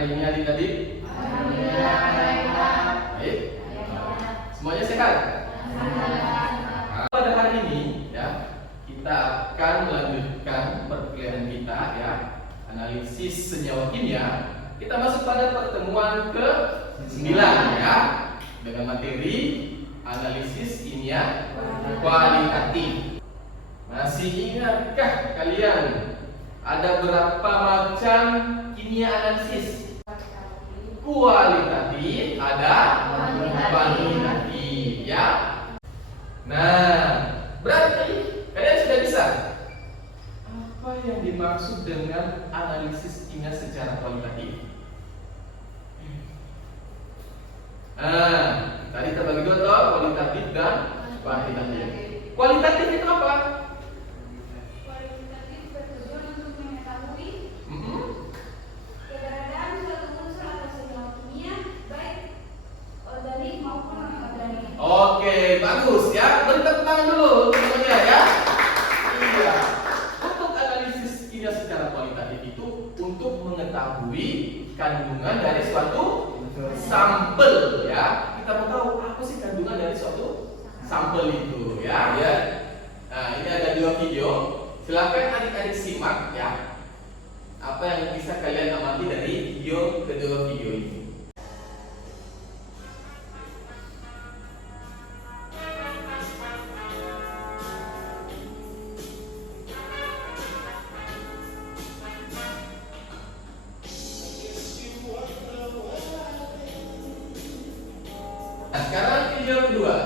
hari ini adik-adik? Alhamdulillah. Baik. Semuanya sehat? Nah, pada hari ini ya, kita akan melanjutkan perkuliahan kita ya, analisis senyawa kimia. Kita masuk pada pertemuan ke-9 ya, dengan materi analisis kimia kualitatif. Masih ingatkah kalian ada berapa macam kimia analisis? Kualitatif, ada kuantitatif ya. Nah, berarti kalian sudah bisa apa yang dimaksud dengan analisis kimia secara kualitatif? Nah, tadi kita bagi dua toh, kualitatif dan kuantitatif. Kualitatif itu apa? Kualitatif bertujuan untuk mengetahui keberadaan suatu unsur atau senyawa kimia, baik organik maupun non-organik. Oke, bagus ya. Beri tepuk tangan dulu semuanya ya. Iya. Untuk analisis kimia secara kualitatif itu untuk mengetahui kandungan dari suatu sampel ya. Kita mau tahu apa sih kandungan dari suatu sampel itu ya. Ya. Nah, ini ada dua video. Silakan adik-adik simak ya. Apa yang bisa kalian amati dari kedua video ini. Nah, sekarang video kedua.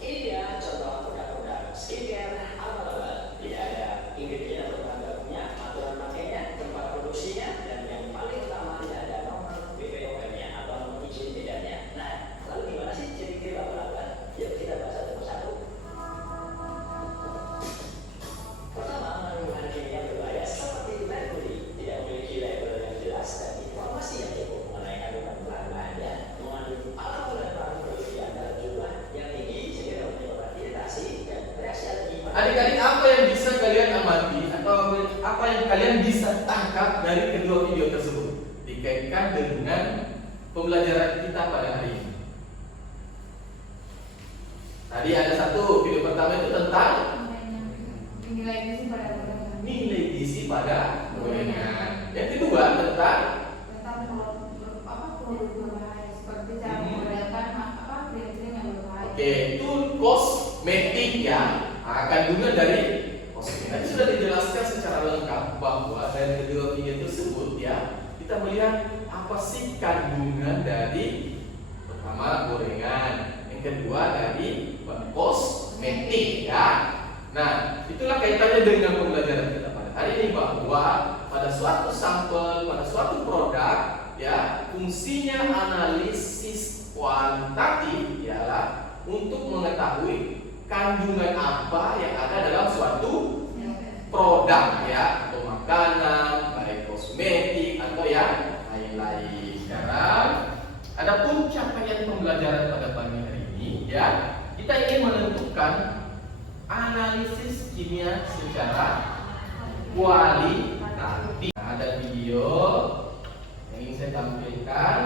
Ini dia contoh produk-produk skincare ala-ala. Tidak ada ingredient atau bahan bakunya, aturan pakainya, tempat produksinya, dan yang paling utama tidak ada nomor BPOM-nya atau nomor izin edarnya. Nah, lalu gimana sih ciri-ciri laba-laba? Yuk kita bahas satu persatu. Pertama, kandungan kimia berbahaya seperti merkuri tidak memiliki label yang jelas dan informasi yang cukup mengenai kandungan bahan-bahannya. Mengandung alkohol dan bahan berlebihan dalam jumlah yang tinggi sehingga menyebabkan iritasi dan reaksi alergi. Adik-adik, apa yang bisa kalian amati atau apa yang kalian bisa tangkap dari kedua video tersebut dikaitkan dengan pembelajaran kita pada hari ini? Tadi ada satu video pertama itu tentang Nilai gizi pada gorengan. nilai gizi pada gorengan. Yang kedua tentang Produk berbahaya seperti cara menggunakan krim-krim yang berbahaya. itu kosmetik ya. Kandungan dari kosmetik tadi sudah dijelaskan secara lengkap bahwa dari kedua video tersebut ya, kita melihat apa sih kandungan dari pertama gorengan, yang kedua dari kosmetik ya. Nah, itulah kaitannya dengan pembelajaran kita pada hari ini, bahwa pada suatu sampel, pada suatu produk ya, fungsinya analisis kualitatif ialah untuk mengetahui kandungan apa yang ada dalam suatu produk ya, atau makanan, baik kosmetik atau yang lain-lain. Sekarang adapun capaian pembelajaran pada pagi hari ini ya, kita ingin menentukan analisis kimia secara kualitatif. Nah, ada video yang ingin saya tampilkan.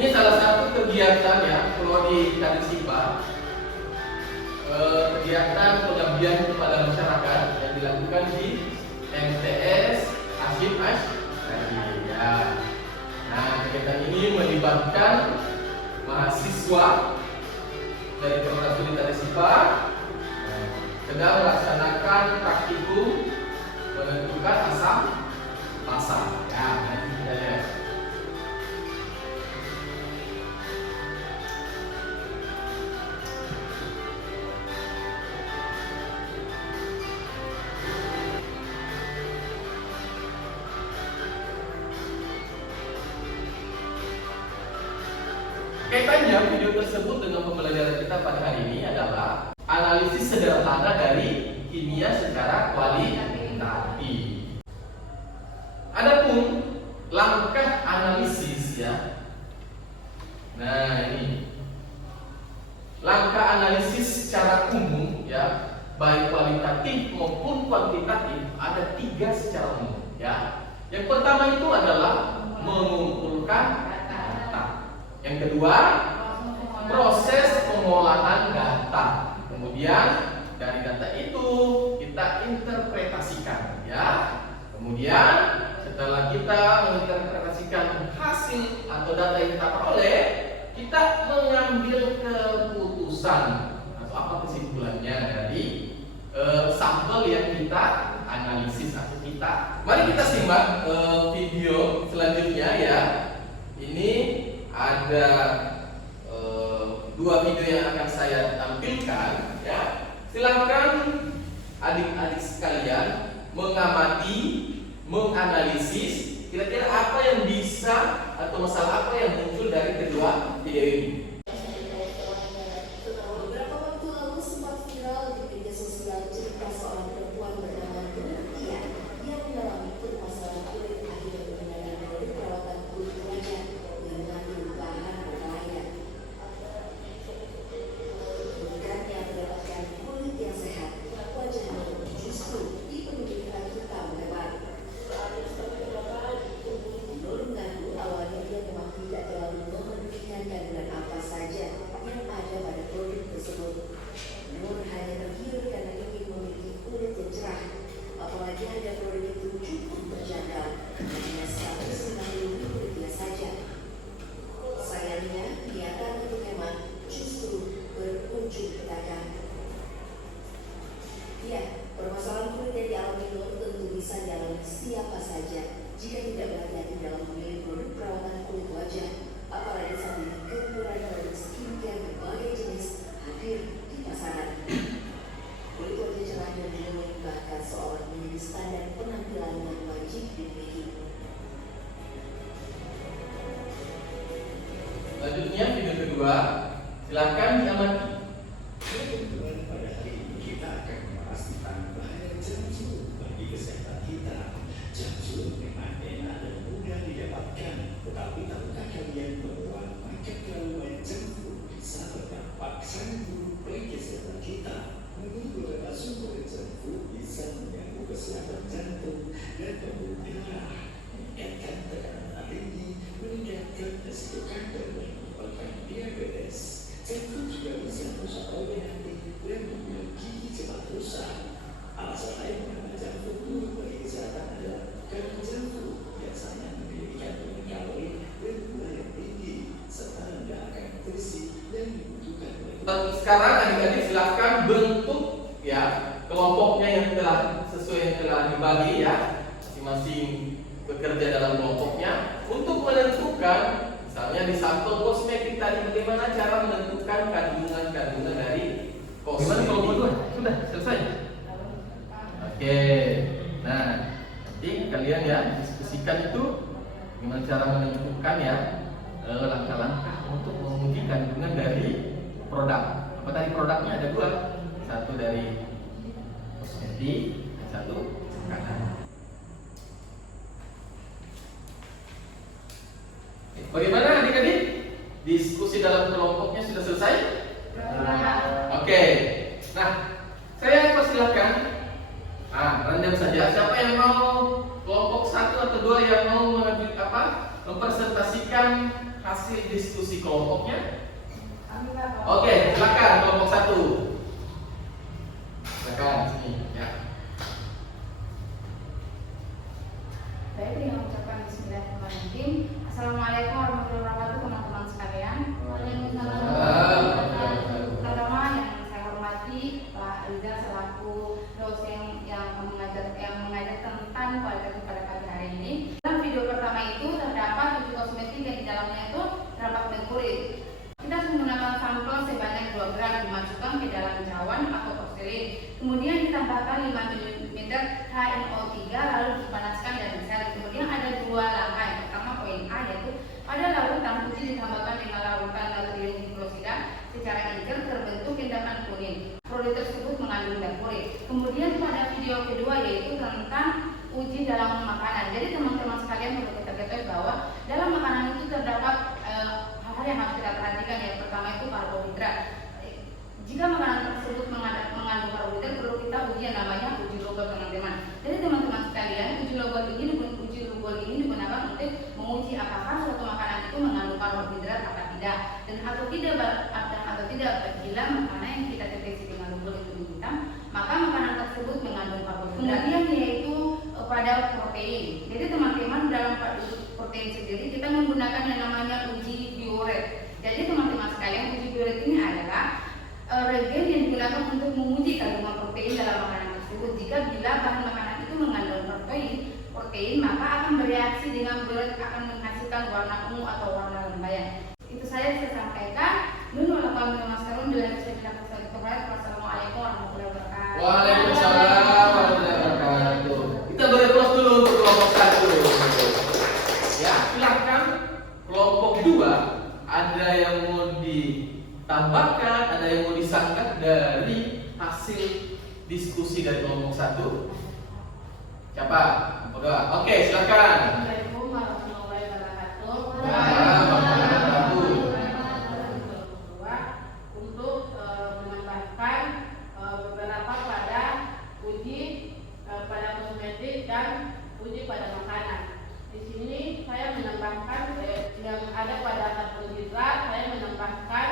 Ini salah satu kegiatan ya, prodi Kadisipa, kegiatan pengabdian kepada masyarakat yang dilakukan di MTS Hashim Ashari ya. Nah, kegiatan ini melibatkan mahasiswa dari Fakultas Studi Kadisipa sedang melaksanakan praktikum menentukan asam basa. Ya, nanti kita lihat. Kaitannya video tersebut dengan pembelajaran kita pada hari ini adalah analisis sederhana dari kimia secara kualitatif. Adapun langkah analisis ya. Nah, ini langkah analisis secara umum ya, baik kualitatif maupun kuantitatif, ada 3 secara umum ya. Yang pertama itu adalah mengumpulkan data. Yang kedua, proses pengolahan data. Kemudian dari data itu kita interpretasikan ya. Kemudian setelah kita menginterpretasikan hasil atau data yang kita peroleh, kita mengambil keputusan atau apa kesimpulannya dari sampel yang kita analisis atau kita. Mari kita simak video selanjutnya ya. Ini ada 2 video yang akan saya tampilkan ya. Silakan adik-adik sekalian mengamati, menganalisis kira-kira apa yang bisa atau masalah apa yang muncul dari kedua video ini. Beberapa waktu lalu sempat viral di media sosial cerita seorang perempuan bernama Tia yang mengalami permasalahan kulit akibat menggunakan produk perawatan kulit wajah yang mengandung bahan berbahaya. Bukannya mendapatkan kulit yang sehat, wajahnya justru dipenuhi kerak hitam lebar. Nur mengaku awalnya dia memang tidak terlalu memerhatikan kandungan apa saja yang ada pada produk tersebut. Nur hanya tergiur karena ingin memiliki kulit yang cerah, apalagi harga produk itu cukup terjangkau, hanya Rp150.000 saja. Sayangnya, niatan untuk hemat justru berujung petaka. Ya, permasalahan kulit yang dialami Nur tentu bisa dialami siapa saja jika tidak berhati-hati dalam memilih produk perawatan kulit wajah, apalagi saat ini kekurangan produk skincare berbagai jenis hadir di pasaran. Kulit wajah cerah dan glowing bahkan seolah menjadi standar penampilan yang wajib dimiliki. Selanjutnya video kedua, silakan diamati. Pada hari ini kita akan membahas tentang bahaya jamur bagi kesehatan kita. Jamur memang enak dan mudah didapatkan, tetapi tahukah kalian bahwa makan terlalu banyak jamur bisa berdampak sangat buruk bagi kesehatan kita? Menurut beberapa sumber, jamur bisa mengganggu kesehatan jantung dan pembuluh darah, meningkatkan tekanan tinggi, meningkatkan risiko kanker dan menyebabkan diabetes. Jamur juga bisa merusak organ hati dan membuat gigi cepat rusak. Alasan lain mengapa jamur buruk bagi kesehatan adalah karena jamur biasanya memiliki kandungan kalori dan gula yang tinggi serta rendah akan nutrisi yang dibutuhkan oleh Sekarang adik-adik silakan bentuk ya kelompoknya yang telah sesuai yang telah dibagi ya, masing-masing bekerja dalam kelompoknya untuk menentukan. Misalnya di sampel kosmetik tadi, bagaimana cara menentukan kandungan-kandungan dari kosmetik? Gimana kelompok 2? Sudah selesai? Oke. Nah, nanti kalian ya diskusikan itu gimana cara menentukan ya langkah-langkah untuk menguji kandungan dari produk. Apa tadi produknya ada 2, satu dari kosmetik, satu makanan. Bagaimana adik-adik? Diskusi dalam kelompoknya sudah selesai? Oke. Nah, saya persilahkan. Random saja. Siapa yang mau kelompok 1 atau 2 yang mau mempresentasikan hasil diskusi kelompoknya? Oke, silakan kelompok 1. Silakan sini ya. Baik, dengan ucapan bismillahirrahmanirrahim. Assalamualaikum warahmatullahi wabarakatuh teman-teman sekalian. Pertama yang saya hormati Pak Rizal selaku dosen yang mengajar tentang kualitas pada pagi hari ini. Dalam video pertama itu terdapat 7 kosmetik yang di dalamnya itu terdapat merkuri. Kita menggunakan sampel sebanyak 2 gram dimasukkan ke dalam kita perhatikan ya. Pertama itu karbohidrat. Jika makanan tersebut mengandung karbohidrat, perlu kita uji yang namanya uji Lugol, teman-teman. Jadi teman-teman sekalian, uji Lugol ini digunakan untuk menguji apakah suatu makanan itu mengandung karbohidrat apa tidak, dan atau tidak apabila makanan yang kita deteksi dengan Lugol itu hitam, maka makanan tersebut mengandung karbohidrat. Kemudian yaitu pada protein. Jadi teman-teman, dalam protein sendiri kita menggunakan yang namanya uji bioret. Jadi teman-teman sekalian, uji bioret ini adalah reagen yang digunakan untuk menguji kandungan protein dalam makanan tersebut. Jika bila bahan makanan itu mengandung protein, maka akan bereaksi dengan bioret, akan menghasilkan warna ungu atau warna lembayan. Itu saya sampaikan. Nun walakum maskarun bila bisa dilakukan. Wassalamualaikum warahmatullahi wabarakatuh. Waalaikumsalam warahmatullahi wabarakatuh. Kita berkelas dulu untuk kelompok 1. Ya, silakan kelompok 2. Ada yang mau ditambahkan, ada yang mau disangkat dari hasil diskusi dari kelompok 1. Siapa? Oke, silakan. Assalamualaikum warahmatullahi wabarakatuh. Untuk menambahkan beberapa pada uji pada kosmetik dan uji pada makanan. Di sini saya menambahkan yang ada pada karbohidrat, saya menambahkan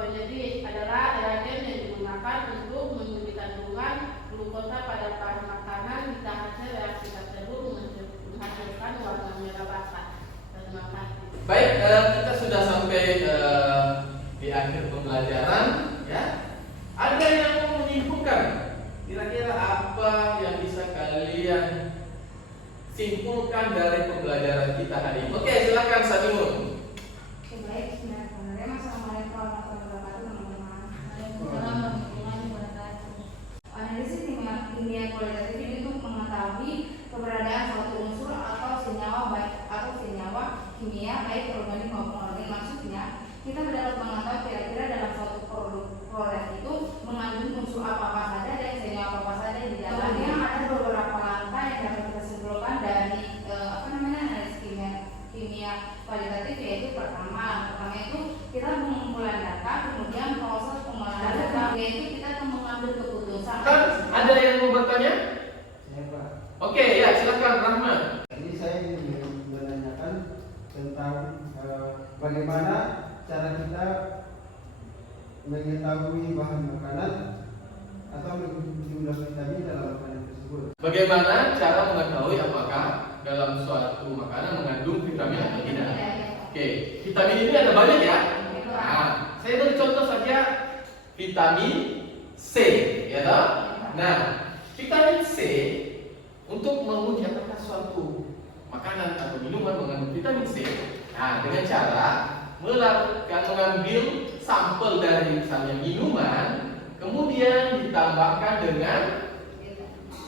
menjadi adalah reagen yang digunakan untuk menguji kandungan glukosa pada bahan makanan. Jika hasil reaksi tersebut menghasilkan warna merah basah. Terima kasih. Baik, kita sudah sampai di akhir pembelajaran, ya. Ada yang mau menyimpulkan? Kira-kira apa yang bisa kalian simpulkan dari pembelajaran kita hari ini? Oke, silakan Saminun. Baik, bismillahirrahmanirrahim. Assalamualaikum warahmatullahi wabarakatuh, teman-teman. Waalaikumsalam warahmatullahi wabarakatuh. Analisis kimia kualitatif ini untuk mengetahui keberadaan suatu unsur atau senyawa kimia baik organik maupun anorganik. Maksudnya kita dapat mengetahui kira-kira dalam suatu produk itu mengandung unsur apa saja dan senyawa apa saja di dalamnya. Ada beberapa langkah yang dapat kita simpulkan dari analisis kimia kualitatif, yaitu pertama itu kita mengumpulkan data, kemudian proses pengolahan data, yaitu kita mengambil keputusan. Ada yang mau bertanya? Saya Pak. Oke, ya silakan Rahman. Jadi saya ingin menanyakan tentang bagaimana cara kita mengetahui bahan makanan atau jumlah vitamin dalam makanan tersebut. Bagaimana cara mengetahui apakah dalam suatu makanan mengandung vitamin atau tidak? Oke, vitamin ini ada banyak ya. Nah, saya beri contoh saja vitamin C, ya toh? Nah, vitamin C untuk menguji apakah suatu makanan atau minuman mengandung vitamin C, nah dengan cara mengambil sampel dari misalnya minuman, kemudian ditambahkan dengan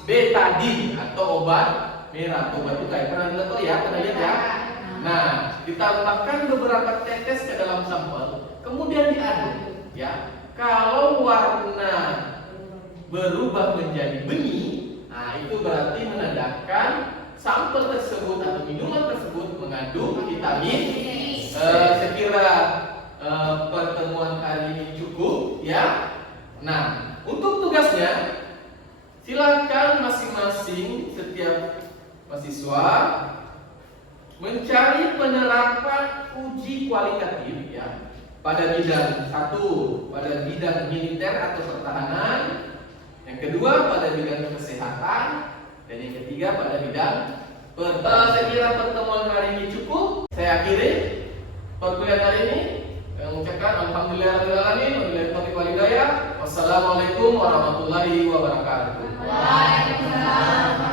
betadine atau obat merah atau obat cukai. Pernah lihat ya? Pernah lihat ya? Nah, ditambahkan beberapa tetes ke dalam sampel, kemudian diaduk, ya. Kalau warna berubah menjadi benih, nah itu berarti menandakan sampel tersebut atau minuman tersebut mengandung vitamin. Sekira pertemuan hari ini cukup, ya. Nah, untuk tugasnya silakan masing-masing setiap mahasiswa mencari penerapan uji kualitatif, ya, pada bidang 1 pada bidang militer atau pertahanan, yang kedua pada bidang kesehatan, dan yang ketiga pada bidang saya kira pertemuan hari ini cukup. Saya akhiri perkuliahan hari ini. Saya mengucapkan alhamdulillahirobbilalamin, wabillahi taufiq wal hidayah. Wassalamualaikum warahmatullahi wabarakatuh. Waalaikumsalam.